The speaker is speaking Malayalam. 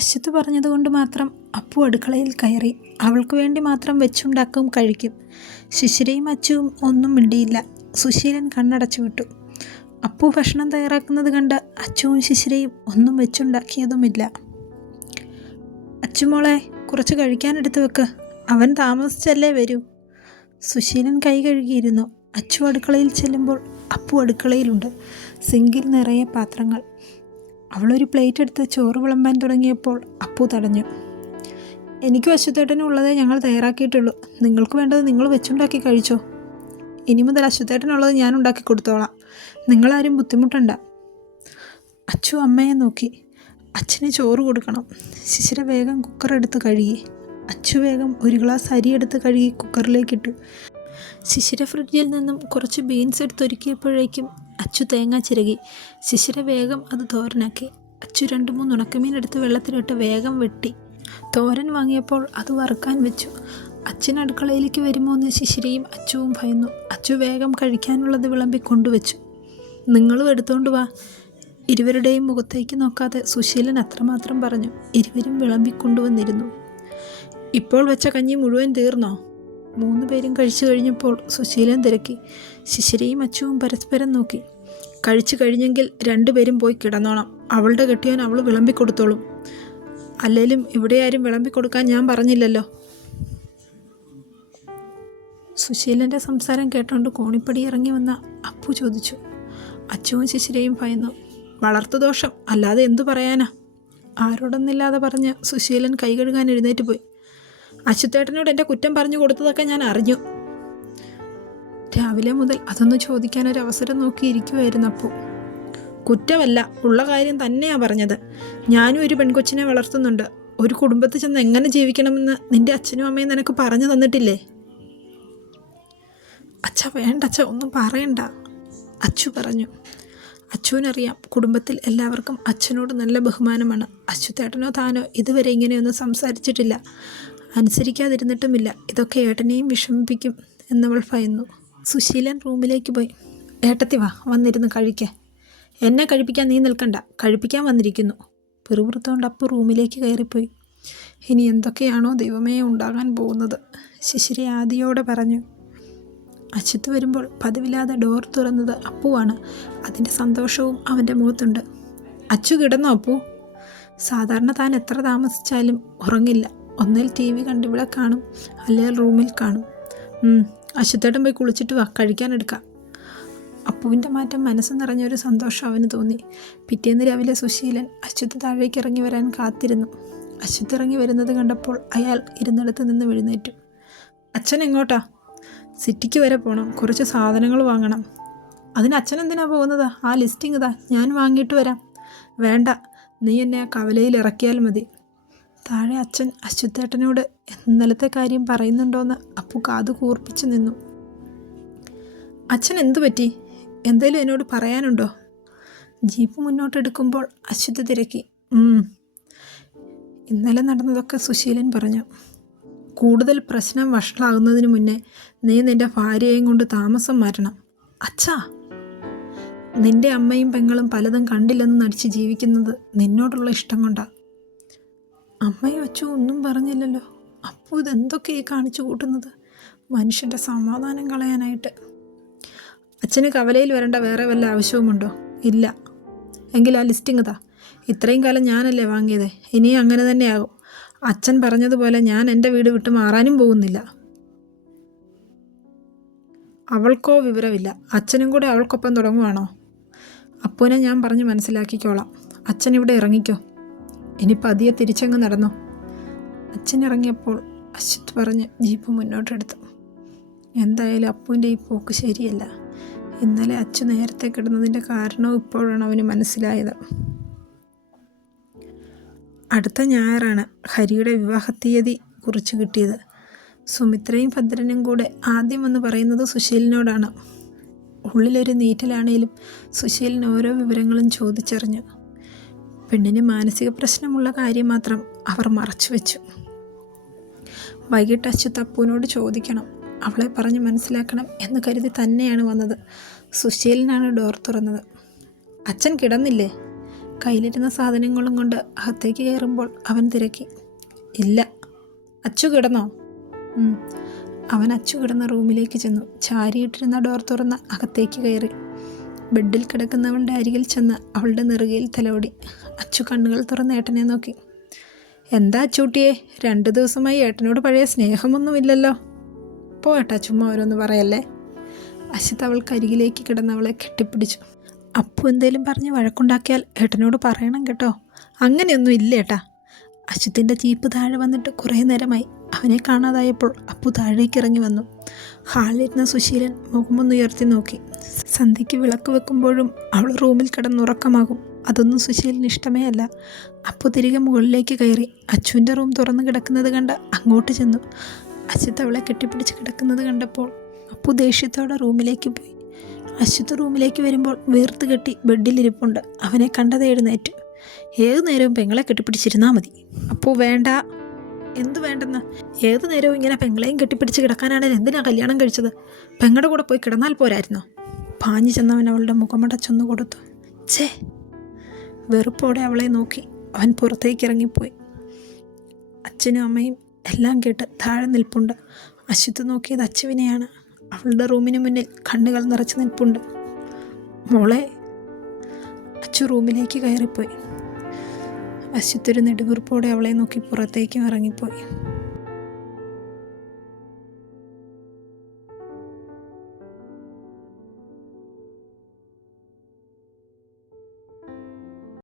അശ്വത്ത് പറഞ്ഞതുകൊണ്ട് മാത്രം അപ്പു അടുക്കളയിൽ കയറി അവൾക്ക് വേണ്ടി മാത്രം വെച്ചുണ്ടാക്കും കഴിക്കും. ശിശിരയും അച്ചുവും ഒന്നും മിണ്ടിയില്ല. സുശീലൻ കണ്ണടച്ചു വിട്ടു. അപ്പു ഭക്ഷണം തയ്യാറാക്കുന്നത് കണ്ട് അച്ചുവും ശിശിരയും ഒന്നും വെച്ചുണ്ടാക്കിയതുമില്ല. അച്ചുമോളെ കുറച്ച് കഴിക്കാനെടുത്ത് വെക്ക്. അവൻ താമസിച്ചല്ലേ വരൂ. സുശീലൻ കൈ കഴുകിയിരുന്നു. അച്ചു അടുക്കളയിൽ ചെല്ലുമ്പോൾ അപ്പു അടുക്കളയിലുണ്ട്. സിങ്കിൽ നിറയെ പാത്രങ്ങൾ. അവളൊരു പ്ലേറ്റ് എടുത്ത് ചോറ് വിളമ്പാൻ തുടങ്ങിയപ്പോൾ അപ്പു തടഞ്ഞു. എനിക്ക് അശ്വത്തേട്ടനും ഉള്ളതേ ഞങ്ങൾ തയ്യാറാക്കിയിട്ടുള്ളൂ. നിങ്ങൾക്ക് വേണ്ടത് നിങ്ങൾ വെച്ചുണ്ടാക്കി കഴിച്ചോ. ഇനി മുതൽ അശ്വത്തേട്ടനുള്ളത് ഞാൻ ഉണ്ടാക്കി കൊടുത്തോളാം. നിങ്ങളാരും ബുദ്ധിമുട്ടണ്ട. അച്ചു അമ്മയെ നോക്കി. അച്ഛന് ചോറ് കൊടുക്കണം. ശിശിര വേഗം കുക്കർ എടുത്ത് കഴുകി. അച്ചു വേഗം ഒരു ഗ്ലാസ് അരി എടുത്ത് കഴുകി കുക്കറിലേക്കിട്ടു ശിശിര ഫ്രിഡ്ജിൽ നിന്നും കുറച്ച് ബീൻസ് എടുത്തൊരുക്കിയപ്പോഴേക്കും അച്ചു തേങ്ങ ചിരകി. ശിശിര വേഗം അത് തോരനാക്കി. അച്ചു രണ്ട് മൂന്ന് ഉണക്കമീൻ എടുത്ത് വെള്ളത്തിലിട്ട് വേഗം വെട്ടി. തോരൻ വാങ്ങിയപ്പോൾ അത് വറുക്കാൻ വെച്ചു. അച്ഛൻ അടുക്കളയിലേക്ക് വരുമോ എന്ന് ശിശിരയും അച്ചുവും ഭയന്നു. അച്ചു വേഗം കഴിക്കാനുള്ളത് വിളമ്പി കൊണ്ടുവച്ചു. നിങ്ങളും എടുത്തോണ്ട് വാ. ഇരുവരുടെയും മുഖത്തേക്ക് നോക്കാതെ സുശീലൻ അത്രമാത്രം പറഞ്ഞു. ഇരുവരും വിളമ്പിക്കൊണ്ടുവന്നിരുന്നു. ഇപ്പോൾ വെച്ച കഞ്ഞി മുഴുവൻ തീർന്നോ? മൂന്ന് പേരും കഴിച്ചു കഴിഞ്ഞപ്പോൾ സുശീലൻ തിരക്കി. ശിശിരയും അച്ചുവും പരസ്പരം നോക്കി. കഴിച്ചു കഴിഞ്ഞെങ്കിൽ രണ്ടുപേരും പോയി കിടന്നോണം. അവളുടെ കെട്ടിയവൻ അവൾ വിളമ്പിക്കൊടുത്തോളും അല്ലേലും ഇവിടെ ആരും വിളമ്പിക്കൊടുക്കാൻ ഞാൻ പറഞ്ഞില്ലല്ലോ. സുശീലന്റെ സംസാരം കേട്ടോണ്ട് കോണിപ്പടി ഇറങ്ങി വന്ന അപ്പു ചോദിച്ചു. അച്ചുവും ശിശിരയും ഭയന്നു. വളർത്തു ദോഷം. അല്ലാതെ എന്തു പറയാനാ? ആരോടൊന്നില്ലാതെ പറഞ്ഞ് സുശീലൻ കൈ കഴുകാൻ എഴുന്നേറ്റ് പോയി. അച്ചുത്തേട്ടനോട് എന്റെ കുറ്റം പറഞ്ഞു കൊടുത്തതൊക്കെ ഞാൻ അറിഞ്ഞു. രാവിലെ മുതൽ അതൊന്ന് ചോദിക്കാൻ ഒരു അവസരം നോക്കിയിരിക്കുമായിരുന്നു അപ്പോൾ കുറ്റമല്ല ഉള്ള കാര്യം തന്നെയാണ് പറഞ്ഞത്. ഞാനും ഒരു പെൺകൊച്ചിനെ വളർത്തുന്നുണ്ട്. ഒരു കുടുംബത്തിൽ ചെന്ന് എങ്ങനെ ജീവിക്കണമെന്ന് നിന്റെ അച്ഛനും അമ്മയും നിനക്ക് പറഞ്ഞു തന്നിട്ടില്ലേ? അച്ഛ വേണ്ട അച്ഛ ഒന്നും പറയണ്ട. അച്ചു പറഞ്ഞു. അച്ചുവിനറിയാം കുടുംബത്തിൽ എല്ലാവർക്കും അച്ഛനോട് നല്ല ബഹുമാനമാണ്. അച്ഛുത്തേട്ടനോ താനോ ഇതുവരെ ഇങ്ങനെയൊന്നും സംസാരിച്ചിട്ടില്ല. അനുസരിക്കാതിരുന്നിട്ടുമില്ല. ഇതൊക്കെ ഏട്ടനെയും വിഷമിപ്പിക്കും എന്നവൾ ഭയന്നു. സുശീലൻ റൂമിലേക്ക് പോയി. ഏട്ടത്തി വാ വന്നിരുന്ന് കഴിക്ക. എന്നെ കഴിപ്പിക്കാൻ നീ നിൽക്കണ്ട. കഴിപ്പിക്കാൻ വന്നിരിക്കുന്നു. പിറുപിറുത്തോണ്ട് അപ്പു റൂമിലേക്ക് കയറിപ്പോയി. ഇനി എന്തൊക്കെയാണോ ദൈവമേ ഉണ്ടാകാൻ പോകുന്നത്? ശിശിരി ആദിയോടെ പറഞ്ഞു. അച്യുത്ത് വരുമ്പോൾ പതിവില്ലാതെ ഡോർ തുറന്നത് അപ്പുവാണ്. അതിന്റെ സന്തോഷവും അവന്റെ മുഖത്തുണ്ട്. അച്ചു കിടന്നു അപ്പു? സാധാരണ താൻ എത്ര താമസിച്ചാലും ഉറങ്ങില്ല. ഒന്നിൽ ടി വി കണ്ടിവിടെ കാണും അല്ലെങ്കിൽ റൂമിൽ കാണും. അശ്വത്തേട്ടൻ പോയി കുളിച്ചിട്ട് വാ കഴിക്കാനെടുക്കാം അപ്പുവിന്റെ മാറ്റം മനസ്സ് നിറഞ്ഞൊരു സന്തോഷം അവന് തോന്നി. പിറ്റേന്ന് രാവിലെ സുശീലൻ അശ്വത്ത് താഴേക്ക് ഇറങ്ങി വരാൻ കാത്തിരുന്നു. അശ്വത്ത് ഇറങ്ങി വരുന്നത് കണ്ടപ്പോൾ അയാൾ ഇരുന്നിടത്ത് നിന്ന് എഴുന്നേറ്റു. അച്ഛൻ എങ്ങോട്ടാ? സിറ്റിക്ക് വരെ പോകണം കുറച്ച് സാധനങ്ങൾ വാങ്ങണം. അതിന് അച്ഛൻ എന്തിനാ പോകുന്നത്? ആ ലിസ്റ്റിംഗ് ഇതാ ഞാൻ വാങ്ങിയിട്ട് വരാം. വേണ്ട നീ എന്നെ ആ കവലയിൽ ഇറക്കിയാൽ മതി. താഴെ അച്ഛൻ അശ്വത്തേട്ടനോട് ഇന്നലത്തെ കാര്യം പറയുന്നുണ്ടോയെന്ന് അപ്പു കാതു കൂർപ്പിച്ചു നിന്നു. അച്ഛൻ എന്തു പറ്റി? എന്തേലും എന്നോട് പറയാനുണ്ടോ? ജീപ്പ് മുന്നോട്ടെടുക്കുമ്പോൾ അശ്വത്ത് തിരക്കി. ഇന്നലെ നടന്നതൊക്കെ സുശീലൻ പറഞ്ഞു. കൂടുതൽ പ്രശ്നം വഷളാകുന്നതിന് മുന്നേ നീ നിന്റെ ഭാര്യയെയും കൊണ്ട് താമസം മാറ്റണം. അച്ഛാ! നിന്റെ അമ്മയും പെങ്ങളും പലതും കണ്ടില്ലെന്ന് നടിച്ച് ജീവിക്കുന്നത് നിന്നോടുള്ള ഇഷ്ടം കൊണ്ടാ. അമ്മയും അച്ഛൻ ഒന്നും പറഞ്ഞില്ലല്ലോ. അപ്പോൾ ഈ കാണിച്ചു കൂട്ടുന്നത്? മനുഷ്യന്റെ സമാധാനം കളയാനായിട്ട്. അച്ഛന് കവലയിൽ വരേണ്ട വേറെ വല്ല ആവശ്യവുമുണ്ടോ? ഇല്ല. എങ്കിൽ ആ ലിസ്റ്റിംഗ് താ ഇത്രയും കാലം ഞാനല്ലേ വാങ്ങിയത്? ഇനിയും അങ്ങനെ തന്നെയാകും. അച്ഛൻ പറഞ്ഞതുപോലെ ഞാൻ എന്റെ വീട് വിട്ട് മാറാനും പോകുന്നില്ല. അവൾക്കോ വിവരമില്ല. അച്ഛനും കൂടെ അവൾക്കൊപ്പം തുടങ്ങുവാണോ? അപ്പൂനെ ഞാൻ പറഞ്ഞ് മനസ്സിലാക്കിക്കോളാം. അച്ഛൻ ഇവിടെ ഇറങ്ങിക്കോ. ഇനി പതിയെ തിരിച്ചങ്ങ് നടന്നു? അച്ഛൻ ഇറങ്ങിയപ്പോൾ അശ്വത് പറഞ്ഞ് ജീപ്പ് മുന്നോട്ടെടുത്തു. എന്തായാലും അപ്പുവിന്റെ ഈ പോക്ക് ശരിയല്ല. ഇന്നലെ അച്ഛൻ നേരത്തെ കിടന്നതിന്റെ കാരണവും ഇപ്പോഴാണ് അവന് മനസ്സിലായത്. അടുത്ത ഞായറാണ് ഹരിയുടെ വിവാഹ തീയതി കുറിച്ച് കിട്ടിയത്. സുമിത്രയും ഭദ്രനും കൂടെ ആദ്യം വന്ന് പറയുന്നത് സുശീലിനോടാണ്. ഉള്ളിലൊരു നീറ്റിലാണേലും സുശീലിന് ഓരോ വിവരങ്ങളും ചോദിച്ചറിഞ്ഞു. പെണ്ണിന് മാനസിക പ്രശ്നമുള്ള കാര്യം മാത്രം അവർ മറച്ചു വെച്ചു. വൈകിട്ട് അച്യുത് അപ്പുവിനോട് ചോദിക്കണം. അവളെ പറഞ്ഞ് മനസ്സിലാക്കണം എന്ന് കരുതി തന്നെയാണ് വന്നത്. സുശീലനാണ് ഡോർ തുറന്നത്. അച്ഛൻ കിടന്നില്ലേ? കയ്യിലിരുന്ന സാധനങ്ങളും കൊണ്ട് അകത്തേക്ക് കയറുമ്പോൾ അവൻ തിരക്കി. ഇല്ല. അച്ചു കിടന്നോ? അവൻ അച്ചു കിടന്ന റൂമിലേക്ക് ചെന്നു. ചാരിയിട്ടിരുന്ന ഡോർ തുറന്ന് അകത്തേക്ക് കയറി. ബെഡിൽ കിടക്കുന്നവളുടെ അരികിൽ ചെന്ന് അവളുടെ നെറുകയിൽ തലോടി. അച്ചു കണ്ണുകൾ തുറന്ന് ഏട്ടനെ നോക്കി. എന്താ അച്ചൂട്ടിയെ രണ്ട് ദിവസമായി ഏട്ടനോട് പഴയ സ്നേഹമൊന്നുമില്ലല്ലോ. പോ ഏട്ടാ ചുമ്മാ അവരൊന്ന് പറയല്ലേ. അശിത് അവൾക്ക് അരികിലേക്ക് കിടന്നവളെ കെട്ടിപ്പിടിച്ചു. അപ്പു എന്തേലും പറഞ്ഞ് വഴക്കുണ്ടാക്കിയാൽ ഏട്ടനോട് പറയണം കേട്ടോ. അങ്ങനെയൊന്നും ഇല്ല ഏട്ടാ. അശുത്തിന്റെ ജീപ്പ് താഴെ വന്നിട്ട് കുറേ നേരമായി. അവനെ കാണാതായപ്പോൾ അപ്പു താഴേക്ക് ഇറങ്ങി വന്നു. ഹാളിലിരുന്ന സുശീലൻ മുഖമൊന്നുയർത്തി നോക്കി. സന്ധ്യയ്ക്ക് വിളക്ക് വെക്കുമ്പോഴും അവൾ റൂമിൽ കിടന്നുറക്കമാകും. അതൊന്നും സുശീലിന് ഇഷ്ടമേ അല്ല. അപ്പു തിരികെ മുകളിലേക്ക് കയറി അച്ചുവിന്റെ റൂം തുറന്നു കിടക്കുന്നത് കണ്ട് അങ്ങോട്ട് ചെന്നു. അച്യുത്ത് അവളെ കെട്ടിപ്പിടിച്ച് കിടക്കുന്നത് കണ്ടപ്പോൾ അപ്പു ദേഷ്യത്തോടെ റൂമിലേക്ക് പോയി. അശ്വത്ത് റൂമിലേക്ക് വരുമ്പോൾ വീർത്ത് കെട്ടി ബെഡിലിരിപ്പുണ്ട് അവനെ കണ്ടത് എഴുന്നേറ്റു. ഏത് നേരവും പെങ്ങളെ കെട്ടിപ്പിടിച്ചിരുന്നാൽ മതി. അപ്പോൾ വേണ്ട. എന്തു വേണ്ടെന്ന്? ഏത് നേരവും ഇങ്ങനെ പെങ്ങളെയും കെട്ടിപ്പിടിച്ച് കിടക്കാനാണ് എന്തിനാ കല്യാണം കഴിച്ചത്? പെങ്ങളുടെ കൂടെ പോയി കിടന്നാൽ പോരായിരുന്നോ? പാഞ്ഞു ചെന്നവൻ അവളുടെ മുഖമടച്ചൊന്നു കൊടുത്തു. ഛേ വെറുപ്പോടെ അവളെ നോക്കി അവൻ പുറത്തേക്ക് ഇറങ്ങിപ്പോയി. അച്ഛനും അമ്മയും എല്ലാം കേട്ട് താഴെ നിൽപ്പുണ്ട്. അശ്വത്ത് നോക്കിയത് അച്ചുവിനെയാണ്. അവളുടെ റൂമിന് മുന്നിൽ കണ്ണുകൾ നിറച്ച് നിൽപ്പുണ്ട്. മോളെ അച്ചു റൂമിലേക്ക് കയറിപ്പോയി. അശ്വത്തൊരു നെടുവീർപ്പോടെ അവളെ നോക്കി പുറത്തേക്കും ഇറങ്ങിപ്പോയി.